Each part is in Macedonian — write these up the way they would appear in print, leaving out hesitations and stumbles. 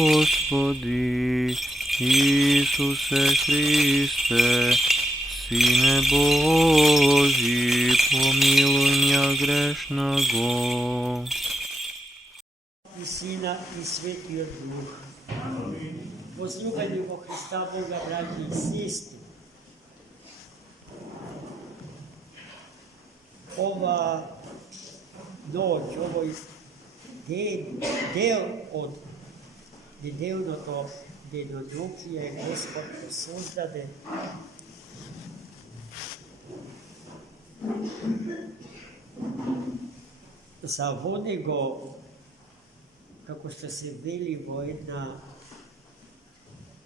Господи Ісусе Христе, Сине Божий, помилуй меня грешного. И Сина, и Светлый Дух. Возлюблений во Христа Бога, братья и сестры, ова noć, ovoj del od nedeljното денонокие Господ создаде za onego, kako što se veli vo jedna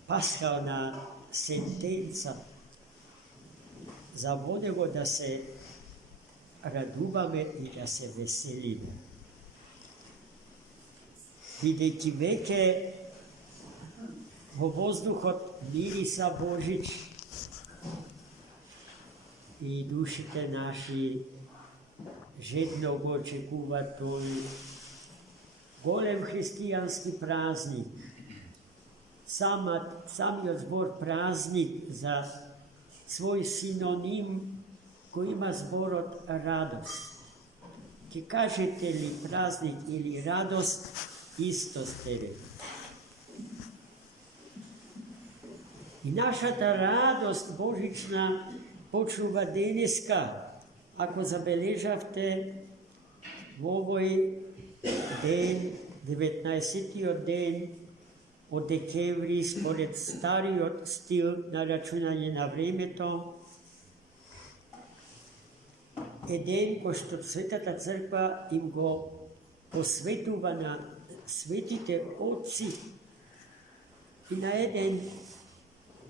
paskalna sentenca, za onego da se raduvame i da se veselime. Videti veke vo vozduhot mirisa Božić i dušite naši žedno go očekuvatoj golem hristijanski praznik, sami zbor praznik za svoj sinonim koji ima zbor od radost. Ki kažete li praznik ili radost, isto ste rekli. I naša ta radost božična počuva deneska, ako zabeležavte v ovoj den, 19. den od dekevri, spored stari stil na računanje na vremeto, eden, ko što Svetata crkva im go posvetuva na svetite otci i na eden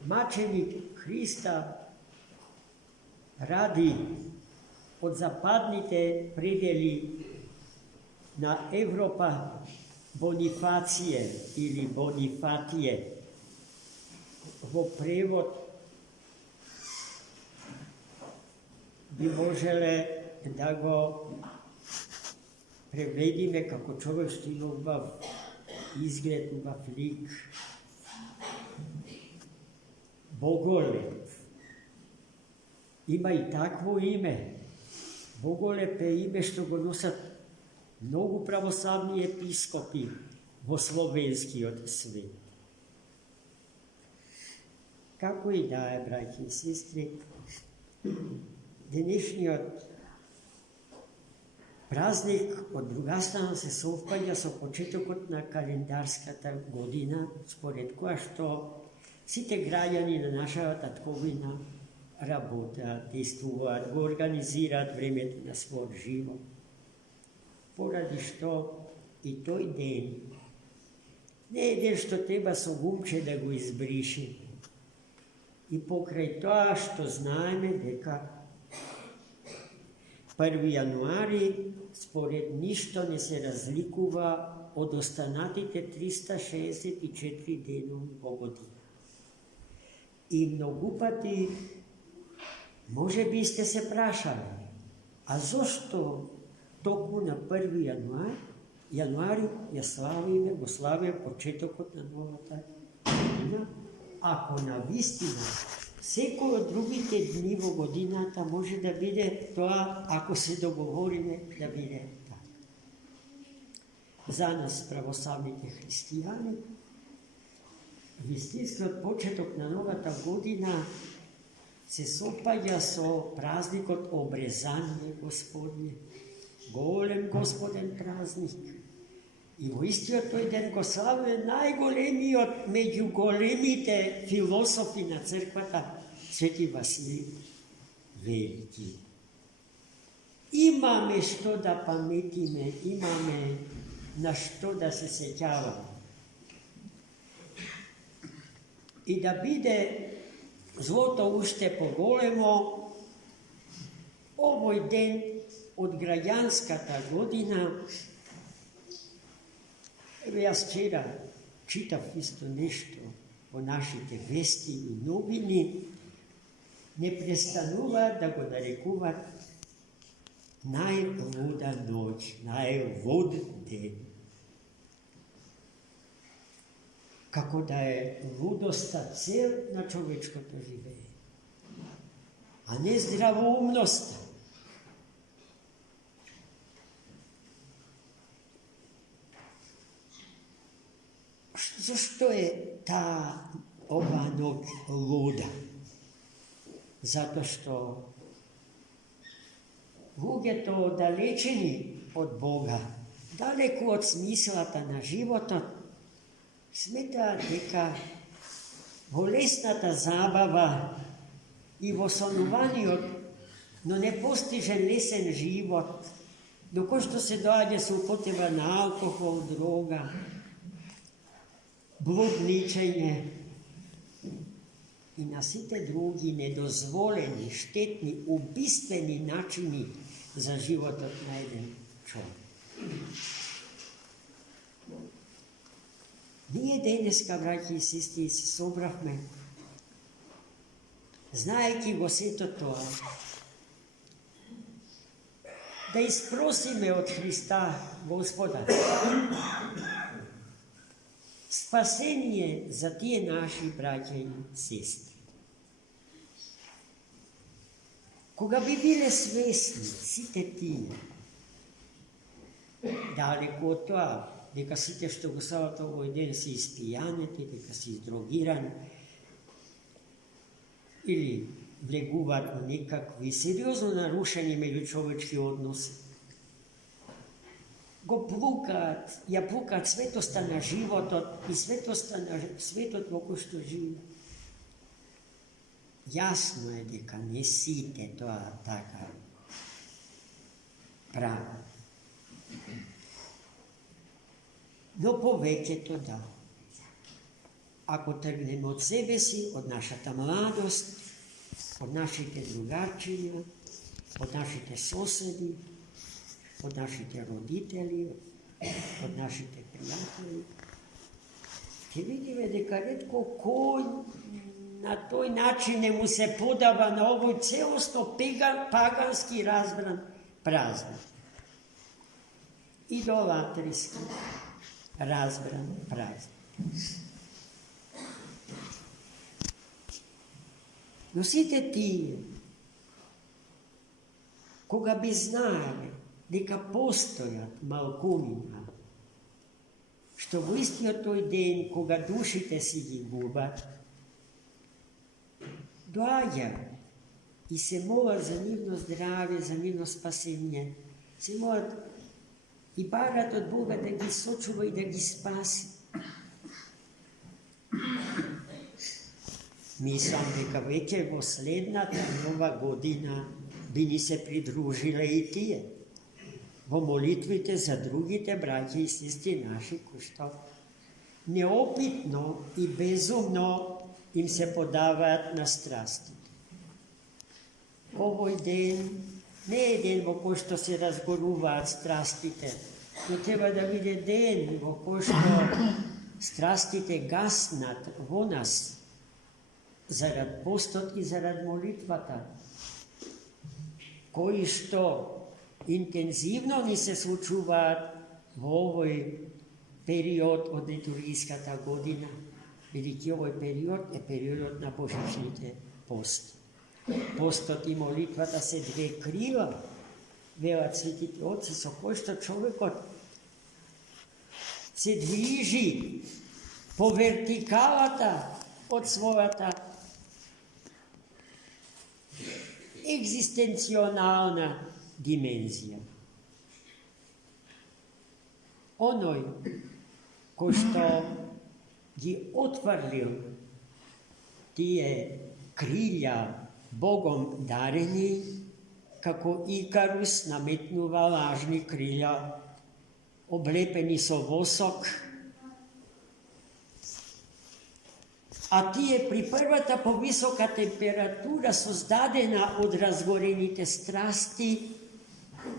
mačenik Hrista radi od zapadnite predeli na Evropa Bonifacije ili Bonifatije. Vo prevod bi možele da go prevedime kako čovjek što ima ubav izgled, ubav lik. Bogolep. Ima i takvo ime. Bogolep je ime što go nosat mnogo pravoslavni episkopi vo slovenski od sveta. Kako i daje, braći i sestri, današnji praznik od drugastrana se совпаѓа со почетокот на календарската година, според која што сите граѓани на нашата татковина работат, действуваат, го организираат времето на својот живот. Поради што и тој ден не е ден што треба со гумче да го избриши. И покрај тоа што знаеме дека 1. јануари според ништо не се разликува од останатите 364 денови во година. И многу пати може би сте се прашали, а зошто токму на 1. јануари ја славиме, го славиме почетокот на новата година, ако навистина секој од другите дни во годината може да биде тоа, ако се договориме да биде така. За нас, православните христијани, вистинскиот почеток на новата година се сопаѓа со празникот Обрезание Господне, голем Господен празник. И во истиот тој ден го славиме најголемиот меѓу големите философи на црквата, Свети Василий Велики. Имаме што да паметиме, имаме на што да се сеќаваме. И да биде злото уште поголемо, овој ден од граѓанската година, еве јас вчера читав исто нешто во нашите вести и новини, не престануваат да го нарекуваат најлуда ноќ, најлуд ден. kako da je ludosta cel na človečkoto živeje, a ne zdravoumnost. Zašto je ova noć luda? Zato što Bog je to dalečeni od Boga, daleko od smislata na života, smeta neka bolesnata zabava i v osnovanju, no ne postiže lesen život, doko što se dođe su upotreba na alkohol, droga, bludničenje i na site drugi nedozvoljeni, štetni, ubistveni načini za život od najden čovjek. Nije deneska, braći i sestri, se sobrahme, znajki go sveto to, da isprosime od Hrista Gospoda spasenje za tije naši braće i sestri. Koga bi bile svesni, site tije, daleko od toga, neka site što go sada ovoj den si ispijanete, neka si izdrogiran, ili vleguvat u nekakvi seriozno narušeni među čovečki odnosi. Go plukat svetosta na život i svetosta na svetot oko što živi. Jasno je deka ne site toa taka prava. No poveke to da. Ako trgnemo od sebe si, od našata mladost, od našite drugačija, od našite sosedi, od našite roditelji, od našite prijatelji, te vidime deka redko ko na toj načine mu se podava na ovoj celostno paganski razbran praznik. Idolatrijski razbran praznik. Nosite ti, koga bi znali, neka postojat malkumima, što v istio toj den, koga dušite si ji gubat, doađa i se mola za njivno zdravje, za njivno spasenje, se mola i barat od Boga da gi sočuva i da gi spasi. Mislim, neka večer bo sledna ta nova godina bi ni se pridružile i tije. Bo molitvite za drugite braće i sestri naši, što neopitno i bezumno im se podavat na strasti. Ovoj den ne je den oko što se razgoruvat strastite, no treba da vide den oko što strastite gasnat vo nas, zarad postot i zarad molitvata, koji što intenzivno ni se slučuva v ovoj period od liturgijskata godina. Vidite, ovoj period je period na božičnite post. Postot i molitvata se dve krila, velat svetite oci, so koji što čovjek se dviži po vertikalata od svojata egzistencionalna dimenzija. Onoj ko što je otvarlil tije krilja Bogom dareni, kako Ikarus nametnuva lažni krilja, oblepeni so vosok, a tije priprvata po visoka temperatura so zdadena od razgorenite strasti,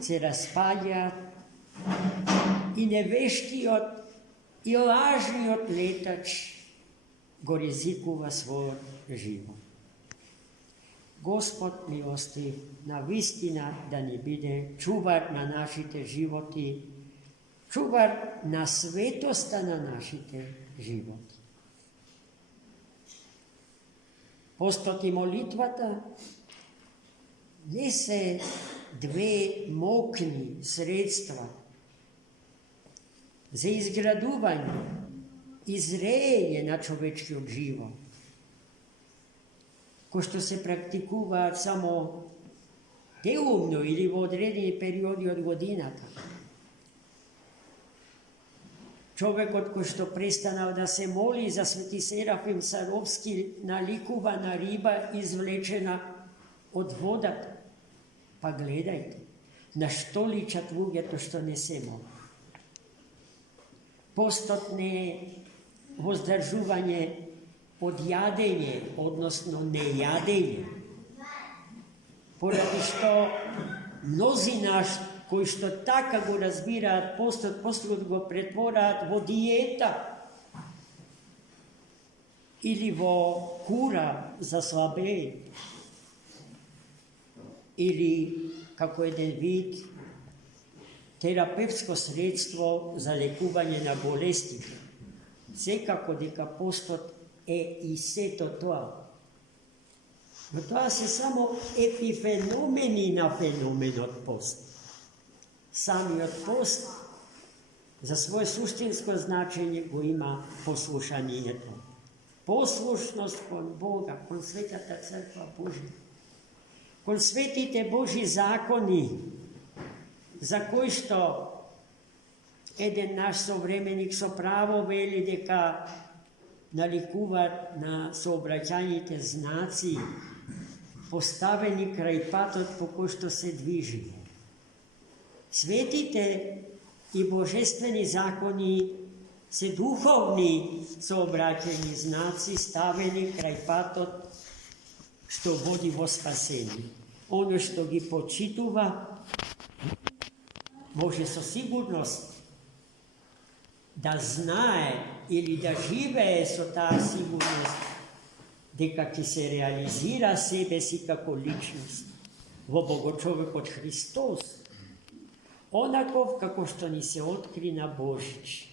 se razpalja i neveškiot i lažniot letač go rizikuva svoj život. Gospod milosti, na vistina da ni bide čuvar na našite životi, čuvar na svetosta na našite životi. Постот и молитвата не се две мокни средства за изградување и зреење на човечкиот живот, кои што се практикуваат само деумно или во одредени периоди од годината. Човекот кој што престанал да се моли за Свети Серафим Саровски наликува на риба извлечена од водата. Па гледајте, на што личат луѓето што не се молат. Постот не е воздржување од јадење, односно нејадење. Поради што мнози наш кои што така го разбираат постот, постот го претвораат во диета или во кура за слабење, или како еден вид терапевтско средство за лекување на болестите. Секако дека постот е и сето тоа. Но тоа се само епифеномени на феноменот пост. Самиот пост за своје суштинско значење го има послушанието. Послушност кон Бога, кон Светата Црква Божја, кон светите Божи закони, за кои што еден наш современик со право вели дека наликуваат на сообраќањите знаци, поставени крај патот по кој што се движи. Светите и божествени закони се духовни сообраќајни знаци, ставени крај патот што води во спасение. Оно што ги почитува може со сигурност да знае или да живее со таа сигурност дека ќе се реализира себе си како личност во Богочовекот Христос, онаков како што ни се откри на Божич.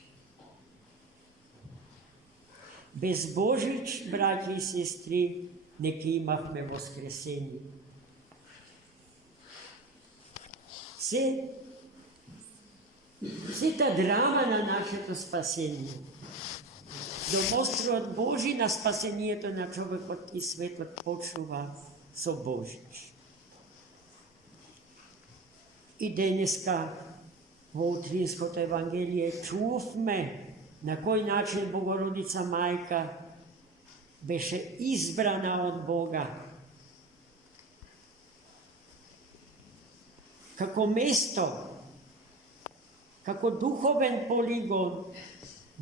Без Божич, браќи и сестри, не ќе имавме воскресение. Сета драма на нашето спасение, домострот Божи на спасението на човекот и светот почнува со Божич. И денеска во утринското Евангелие чувме на кој начин Богородица Мајка беше избрана од Бога како место, како духовен полигон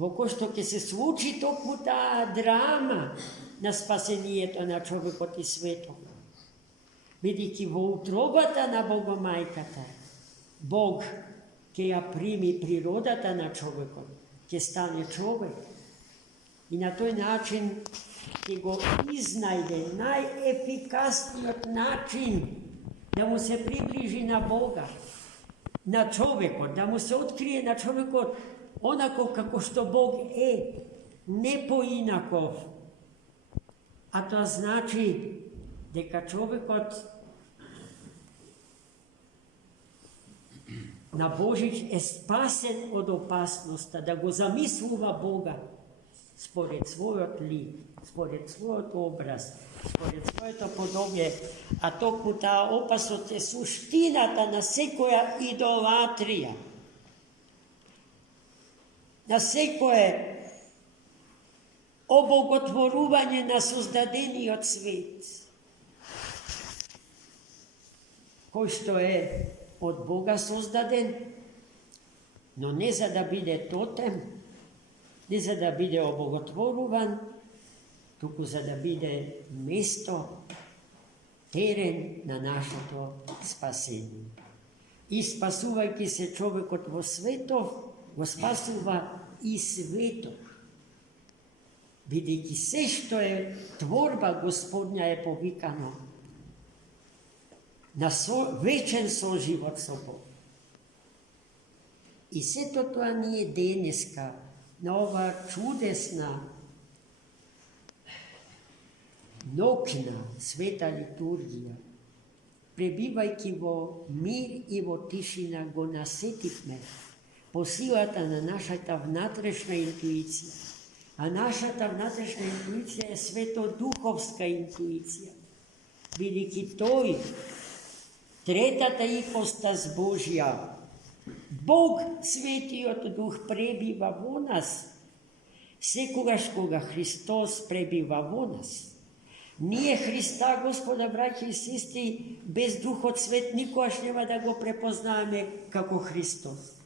во кој што ќе се случи токму таа драма на спасението на човекот и светот. Бидејќи во утробата на Богомајката Бог ќе ја прими природата на човекот, ќе стане човек и на тој начин ќе го изнајде најефикасниот начин да му се приближи на Бога, на човекот, да му се открие на човекот онаков како што Бог е, не поинаков. А тоа значи дека човекот на Божич е спасен од опасноста да го замислува Бога според својот лик, според својот образ, според своето подобие, а токму таа опасност е суштината на секоја идолатрија, на секое обоготворување на создадениот свет, кој што е од Бога создаден, но не за да биде тотем, не за да биде обоготворуван, туку за да биде место, терен на нашето спасение. И спасувајќи се човекот во светов, го спасува и светот. Бидејќи се што е творба Господња е повикано на вечен соживот со Бог. И сето тоа ние денеска, на ова чудесна noćna sveta liturgija, prebivajki vo mir i vo tišina go nasjetitme, посилата на нашата внатрешна интуиция. А нашата внатрешна интуиция е светодуховска интуиция. Бидејќи тој, третата ипостас Божја, Бог, Светиот Дух, пребива во нас. Секогаш кога Христос пребива во нас, ние Христа, Господа, браќи и сестри, без Духот Свет никогаш нема да го препознаеме како Христос.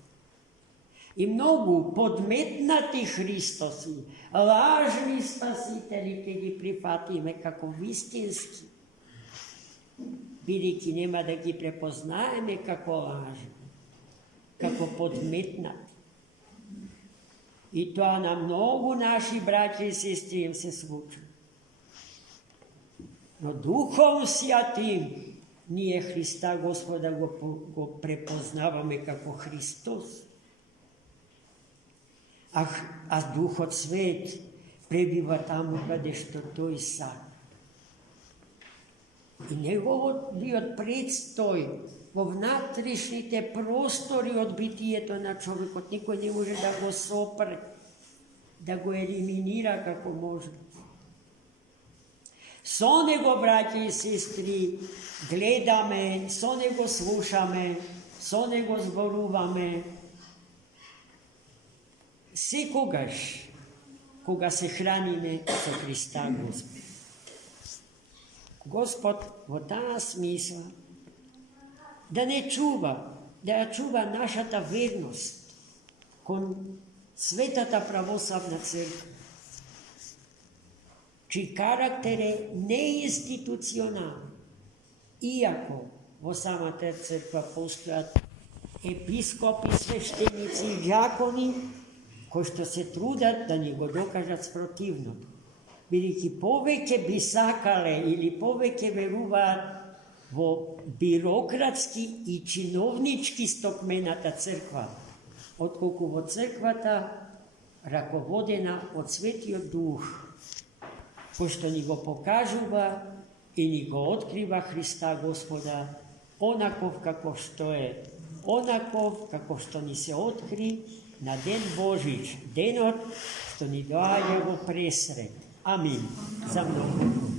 И многу подметнати Христоси, лажни спасители, ке ги прифатиме како вистински, бидејќи нема да ги препознаеме како лажни, како подметнати. И тоа на многу наши браќи и сестри им се случи. Но Духом Святим ние Христа Господа го препознаваме како Христос. А Духот Свет пребива таму каде што тој сака. И неговиот предстој во внатрешните простори од битието на човекот никој не може да го сопре, да го елиминира како може. Со него, браќи и сестри, гледаме, со него слушаме, со него зборуваме. Секогаш, кога се храниме со Христа Господ. Господ во таа смисла да не чува, да ја чува нашата верност кон Светата православна црква, чиј карактер е неинституционален, иако во самата црква постојат епископи, свештеници и дјакони, кои што се трудат да ни го докажат спротивното. Бидејќи повеќе би сакале или повеќе веруваат во бирократски и чиновнички стокмената црква, отколку во црквата раководена од Светиот Дух, кој што ни го покажува и ни го открива Христа Господа, онаков како што е, онаков како што ни се откри на Ден Божич, денот што ни доаѓа во пресрет. Амин. За многу.